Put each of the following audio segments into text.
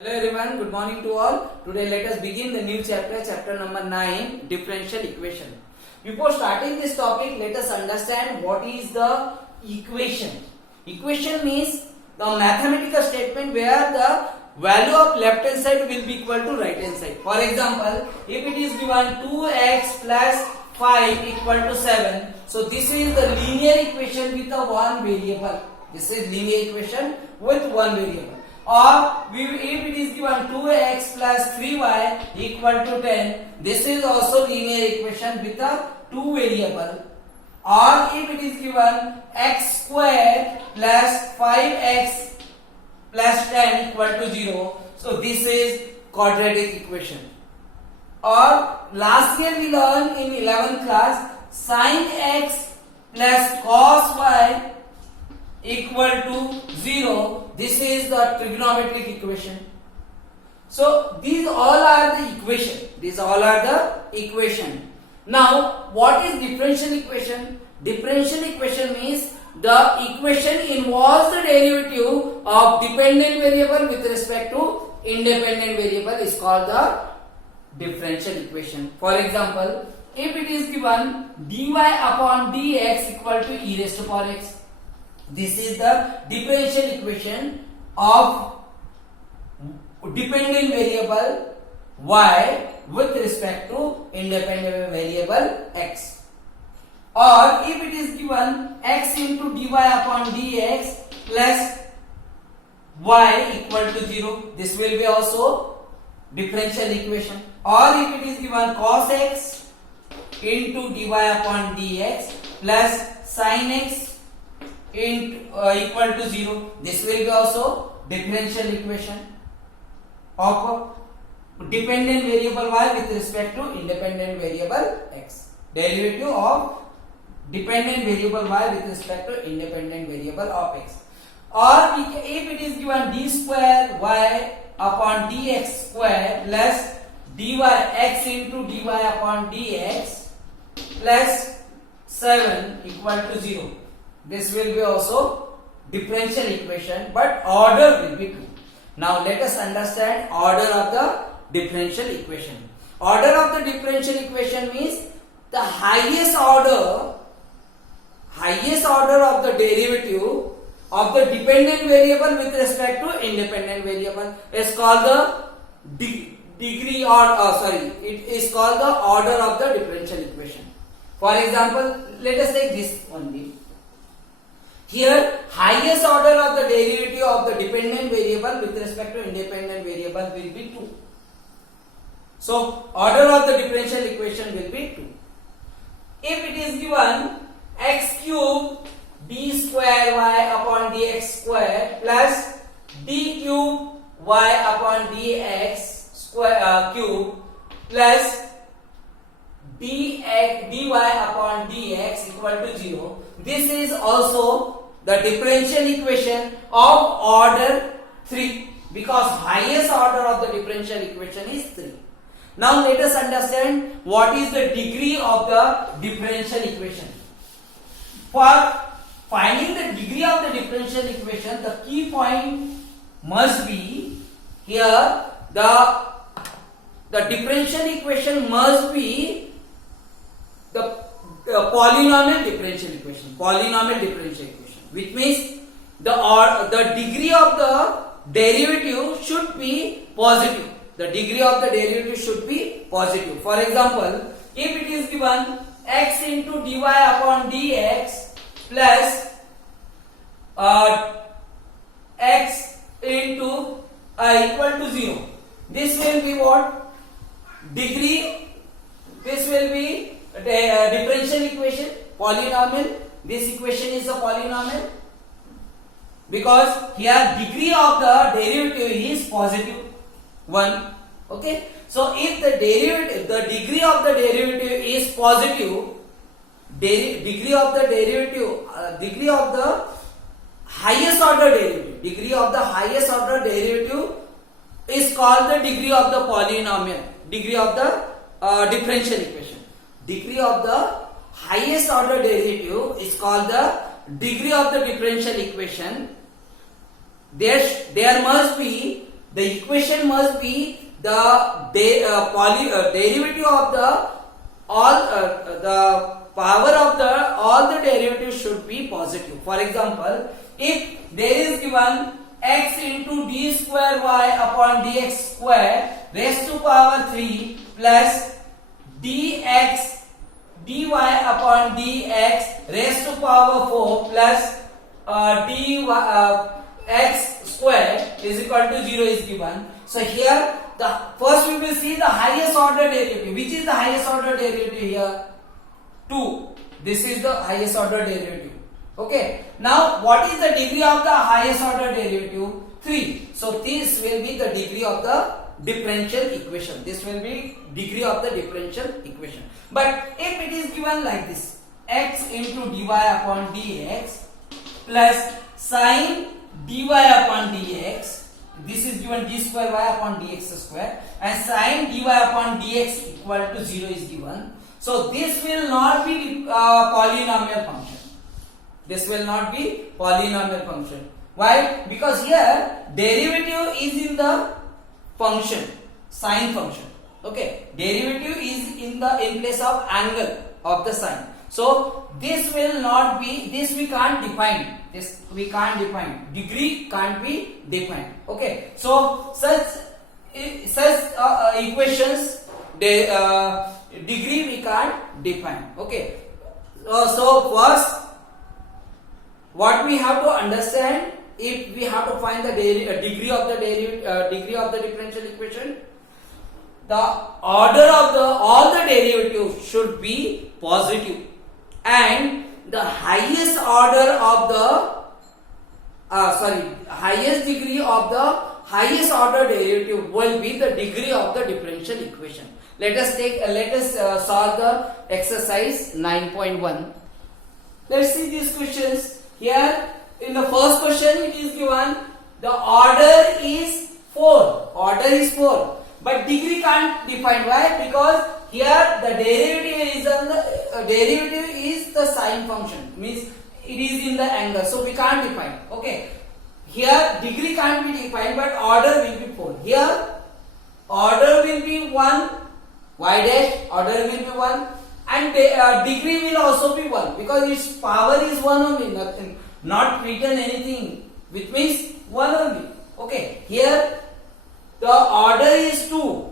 Hello everyone, good morning to all. Today let us begin the new chapter, chapter number 9, differential equation. Before starting this topic, let us understand what is the equation. Equation means the mathematical statement where the value of left hand side will be equal to right hand side. For example, if it is given 2x plus 5 equal to 7, so this is the linear equation with a one variable. This is linear equation with one variable. Or if it is given 2x plus 3y equal to 10, this is also linear equation with a two variable. Or if it is given x square plus 5x plus 10 equal to 0, so this is quadratic equation. Or last year we learned in 11th class sin x plus cos y equal to 0. This is the trigonometric equation. So these all are the equation. These all are the equation. Now what is differential equation? Differential equation means the equation involves the derivative of dependent variable with respect to independent variable is called the differential equation. For example, if it is given dy upon dx equal to e raised to power x, this is the differential equation of dependent variable y with respect to independent variable x. Or if it is given x into dy upon dx plus y equal to 0, this will be also differential equation. Or if it is given cos x into dy upon dx plus sin x equal to 0, this will be also differential equation of dependent variable y with respect to independent variable x. Derivative of dependent variable y with respect to independent variable of x. Or if it is given d square y upon dx square plus dy x into dy upon dx plus 7 equal to 0. This will be also differential equation, but order will be 2. Now let us understand order of the differential equation. Order of the differential equation means the highest order of the derivative of the dependent variable with respect to independent variable is called the degree or it is called the order of the differential equation. For example, let us take this only. Here, highest order of the derivative of the dependent variable with respect to independent variable will be 2. So, order of the differential equation will be 2. If it is given x cube d square y upon dx square plus d cube y upon dx square cube plus dy upon dx equal to 0, this is also the differential equation of order 3, because highest order of the differential equation is 3. Now let us understand what is the degree of the differential equation. For finding the degree of the differential equation, the key point must be here the differential equation must be the polynomial differential equation. Polynomial differential equation, which means the degree of the derivative should be positive. The degree of the derivative should be positive. For example, if it is given x into dy upon dx plus x into equal to 0, this will be what? Degree. This will be differential equation, polynomial. This equation is a polynomial because here degree of the derivative is positive 1. Okay, so if the degree of the derivative is positive, degree of the highest order derivative is called the degree of the polynomial, degree of the differential equation. Degree of the highest order derivative is called the degree of the differential equation. There must be the equation must be the derivative of the the power of the all the derivatives should be positive. For example, if there is given x into d square y upon dx square raised to power 3 plus dx dy upon dx raised to power 4 plus dy x square is equal to 0 is given. So here the first we will see the highest order derivative. Which is the highest order derivative here? 2. This is the highest order derivative. Okay. Now what is the degree of the highest order derivative? 3. So this will be the degree of the differential equation. This will be degree of the differential equation. But if it is given like this, x into dy upon dx plus sine dy upon dx, this is given d square y upon dx square, and sine dy upon dx equal to 0 is given. So this will not be polynomial function. This will not be polynomial function. Why? Because here derivative is in the function, sine function. Okay, derivative is in place of angle of the sine. So this will not be, this we can't define. This we can't define. Degree can't be defined. Okay, so such equations, degree we can't define. Okay, so first what we have to understand, if we have to find the degree of the differential equation, the order of all the derivatives should be positive, and the highest order of the highest degree of the highest order derivative will be the degree of the differential equation. Let us solve the exercise 9.1. Let's see these questions. Here in the first question it is given the order is 4. Order is 4. But degree can't define. Why? Because here the derivative is the sine function, means it is in the angle, so we can't define. Okay, here degree can't be defined, but order will be 4. Here order will be 1, y dash order will be 1, and degree will also be 1 because its power is 1 only, nothing, not written anything, which means 1 only. Okay, here the order is 2.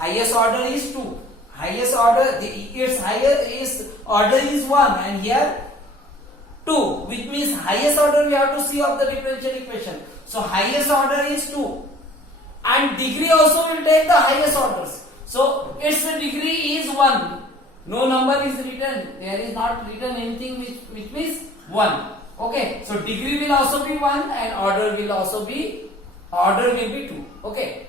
Highest order is 2. Highest order, its higher is order is 1, and here 2, which means highest order we have to see of the differential equation. So highest order is 2, and degree also will take the highest orders. So its degree is 1. No number is written. There is not written anything which means 1. Okay. So degree will also be 1, and order will be 2. Okay.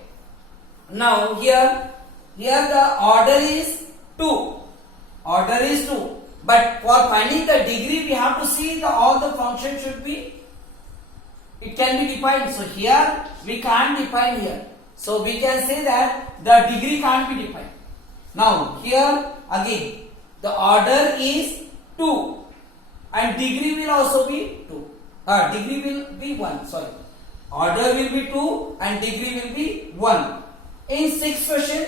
Now here the order is 2. Order is 2. But for finding the degree, we have to see all the functions should be, it can be defined. So here we can't define here. So we can say that the degree can't be defined. Now here again the order is 2, and degree will also be 2. Degree will be 1. Sorry. Order will be 2 and degree will be 1. In 6th question,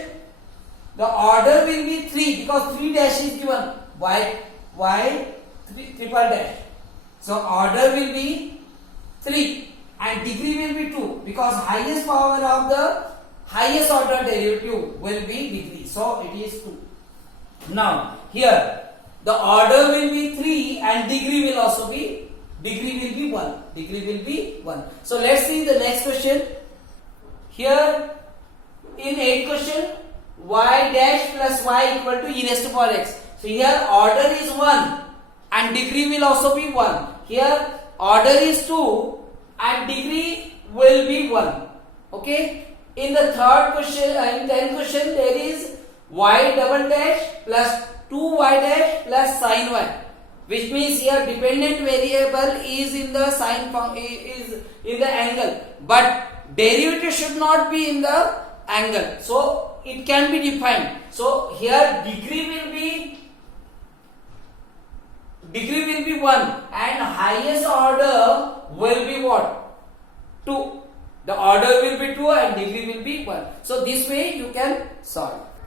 the order will be 3 because 3 dash is given. Why 3 triple dash? So order will be 3 and degree will be 2 because highest power of the highest order derivative will be degree. So it is 2. Now here the order will be 3 and degree will also be 1. Degree will be 1. So let's see the next question. Here in 8th question, y dash plus y equal to e raised to power x. So here order is 1 and degree will also be 1. Here order is 2 and degree will be 1. Okay. In the third question, in 10th question, there is y double dash plus 2y dash plus sin y, which means here dependent variable is in the sine is in the angle, but derivative should not be in the angle, so it can be defined. So here degree will be 1 and highest order will be what? 2. The order will be 2 and degree will be 1. So this way you can solve.